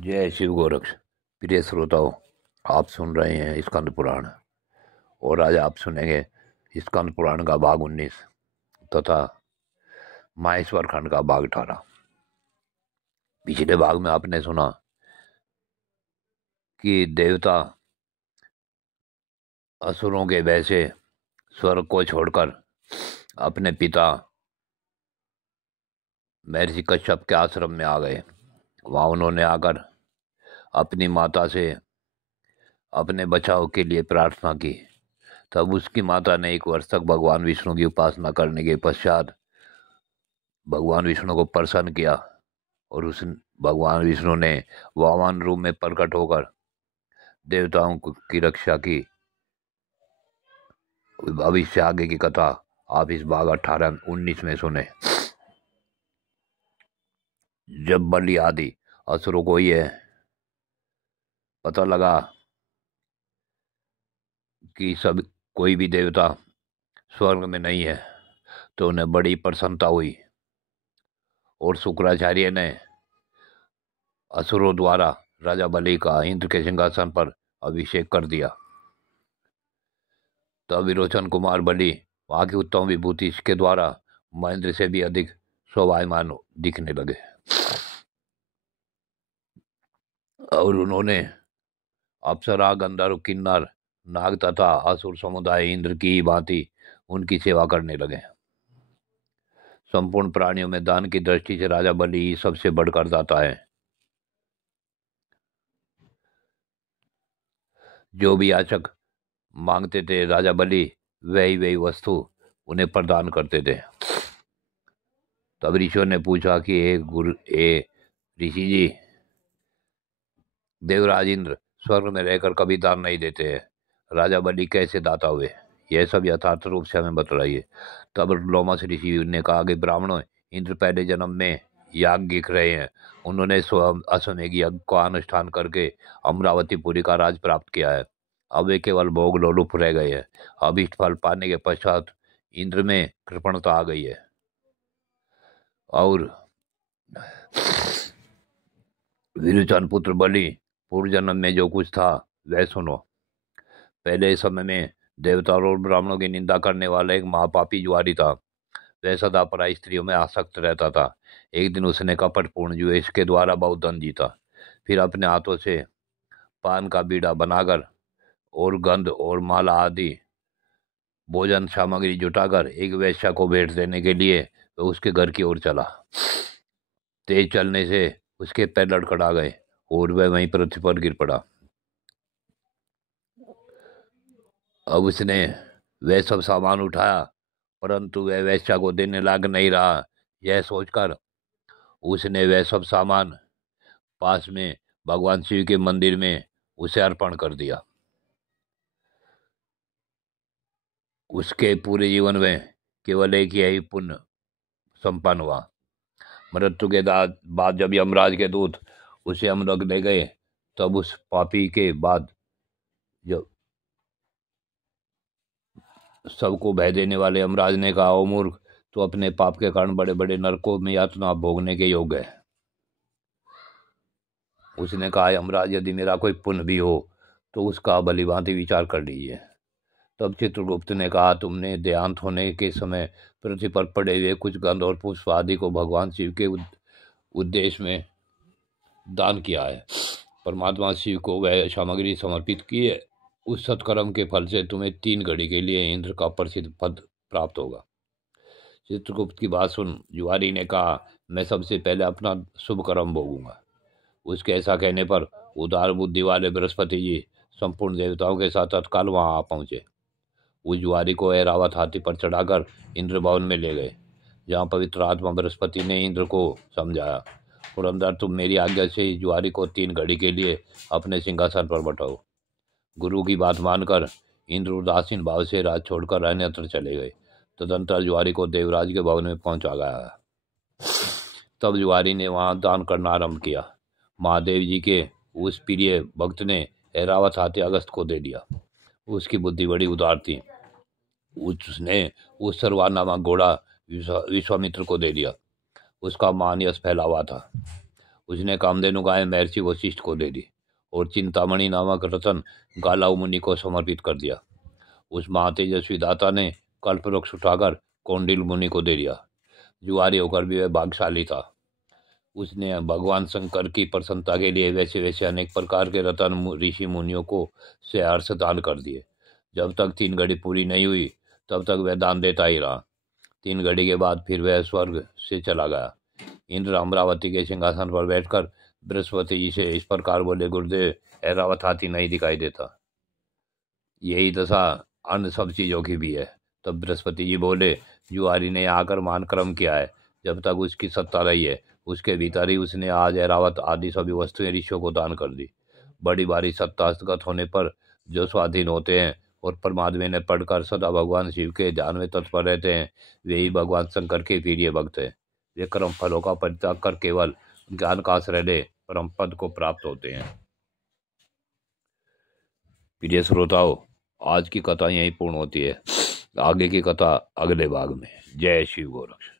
जय शिव गोरक्ष। प्रिय श्रोताओं, आप सुन रहे हैं स्कंद पुराण और आज आप सुनेंगे स्कंद पुराण का भाग 19 तथा माहेश्वर खंड का भाग 18। पिछले भाग में आपने सुना कि देवता असुरों के वश से स्वर्ग को छोड़कर अपने पिता महर्षि कश्यप के आश्रम में आ गए। वहाँ उन्होंने आकर अपनी माता से अपने बचाव के लिए प्रार्थना की। तब उसकी माता ने 1 वर्ष तक भगवान विष्णु की उपासना करने के पश्चात भगवान विष्णु को प्रसन्न किया और उस भगवान विष्णु ने वामन रूप में प्रकट होकर देवताओं की रक्षा की। भविष्य आगे की कथा आप इस भाग 18-19 में सुने। जब बलि आदि असुरों को यह पता लगा कि सब कोई भी देवता स्वर्ग में नहीं है तो उन्हें बड़ी प्रसन्नता हुई और शुक्राचार्य ने असुरों द्वारा राजा बलि का इंद्र के सिंहासन पर अभिषेक कर दिया। तब विरोचन कुमार बलि वहां की उत्तम विभूति के द्वारा महेंद्र से भी अधिक शोभायमान दिखने लगे और उन्होंने अप्सरा, गंधर्व, किन्नर, नाग तथा असुर समुदाय इंद्र की भांति उनकी सेवा करने लगे। संपूर्ण प्राणियों में दान की दृष्टि से राजा बलि सबसे बढ़कर दाता है। जो भी याचक मांगते थे राजा बलि वही वस्तु उन्हें प्रदान करते थे। तब ऋषियों ने पूछा कि ऋषि जी, देवराज इंद्र स्वर्ग में रहकर कभी दान नहीं देते हैं, राजा बलि कैसे दाता हुए? यह सब यथार्थ रूप से हमें बतलाइए। तब लोमस ऋषि ने कहा कि ब्राह्मणों, इंद्र पहले जन्म में याज्ञिक रहे हैं। उन्होंने अश्वमेघ यज्ञ का अनुष्ठान करके अमरावतीपुरी का राज प्राप्त किया है। अब वे केवल भोग लोलुप रह गए हैं। अभीष्ट फल पाने के पश्चात इंद्र में कृपणता आ गई है और विरोचन पुत्र बलि, पूर्व जन्म में जो कुछ था वह सुनो। पहले समय में देवताओं और ब्राह्मणों की निंदा करने वाला एक महापापी जुआरी था। वह सदा पराई स्त्रियों में आसक्त रहता था। एक दिन उसने कपटपूर्ण जुए के द्वारा बहुत धन जीता। फिर अपने हाथों से पान का बीड़ा बनाकर और गंध और माला आदि भोजन सामग्री जुटाकर एक वेश्या को भेंट देने के लिए वह उसके घर की ओर चला। तेज चलने से उसके पैर लड़खड़ा गए और वह वहीं पृथ्वी पर गिर पड़ा। अब उसने वह सब सामान उठाया परंतु वह वेश्या को देने लायक नहीं रहा। यह सोचकर उसने वह सब सामान पास में भगवान शिव के मंदिर में उसे अर्पण कर दिया। उसके पूरे जीवन में केवल एक यही पुण्य संपन्न हुआ। मृत्यु के बाद जब यमराज के दूत उसे अमरक ले गए तब उस पापी के बाद जब सबको भय देने वाले यमराज ने कहा, ओ मूर्ख, तो अपने पाप के कारण बड़े बड़े नरकों में यातना भोगने के योग्य है। उसने कहा, यमराज, यदि मेरा कोई पुण्य भी हो तो उसका भलीभांति विचार कर लीजिए। तब चित्रगुप्त ने कहा, तुमने देहांत होने के समय पृथ्वी पर पड़े हुए कुछ गंध और पुष्प आदि को भगवान शिव के उद्देश्य में दान किया है। परमात्मा शिव को वह सामग्री समर्पित की है। उस सत्कर्म के फल से तुम्हें 3 घड़ी के लिए इंद्र का प्रसिद्ध पद प्राप्त होगा। चित्रगुप्त की बात सुन जुआरी ने कहा, मैं सबसे पहले अपना शुभ कर्म भोगूंगा। उसके ऐसा कहने पर उदार बुद्धि वाले बृहस्पति जी संपूर्ण देवताओं के साथ तत्काल वहां आ पहुंचे। उस जुआरी को ऐरावत हाथी पर चढ़ाकर इंद्र भवन में ले गए, जहाँ पवित्र आत्मा बृहस्पति ने इंद्र को समझाया, पुरंदर, तुम मेरी आज्ञा से इस जुआरी को 3 घड़ी के लिए अपने सिंहासन पर बैठाओ। गुरु की बात मानकर इंद्र उदासीन भाव से राज छोड़कर अन्यत्र चले गए। तदंतर जुआरी को देवराज के भवन में पहुंचा गया। तब जुआरी ने वहां दान करना आरंभ किया। महादेव जी के उस प्रिय भक्त ने ऐरावत हाथी अगस्त को दे दिया। उसकी बुद्धि बड़ी उदार थी। उसने उस सरवा नामक घोड़ा विश्वामित्र को दे दिया। उसका मान यश फैला हुआ था। उसने कामधेनु गाय महर्षि वशिष्ठ को दे दी और चिंतामणि नामक रतन गालाव मुनि को समर्पित कर दिया। उस महातेजस्वी दाता ने कल्पवृक्ष उठाकर कौंडिल मुनि को दे दिया। जुआरी होकर भी वह भाग्यशाली था। उसने भगवान शंकर की प्रसन्नता के लिए वैसे वैसे अनेक प्रकार के रतन ऋषि मुनियों को सहर्ष दान कर दिए। जब तक 3 घड़ी पूरी नहीं हुई तब तक वह दान देता ही रहा। 3 घड़ी के बाद फिर वह स्वर्ग से चला गया। इंद्र अमरावती के सिंहासन पर बैठकर बृहस्पति जी से इस प्रकार बोले, गुरुदेव, ऐरावत हाथी नहीं दिखाई देता। यही दशा अन्य सब चीजों की भी है। तब बृहस्पति जी बोले, जुआरी ने आकर मान कर्म किया है। जब तक उसकी सत्ता रही है उसके भीतर ही उसने आज ऐरावत आदि सभी वस्तुएं ऋषियों को दान कर दी। बड़ी भारी सत्ता हस्तगत होने पर जो स्वाधीन होते हैं और परमात्मा ने पढ़कर सदा भगवान शिव के ध्यान में तत्पर रहते हैं, वे ही भगवान शंकर के प्रिय भक्त हैं। वे कर्म फलों का परित्याग कर केवल ज्ञान का आश्रय ले परम पद को प्राप्त होते हैं। प्रिय श्रोताओं, आज की कथा यहीं पूर्ण होती है। आगे की कथा अगले भाग में। जय शिव गोरक्ष।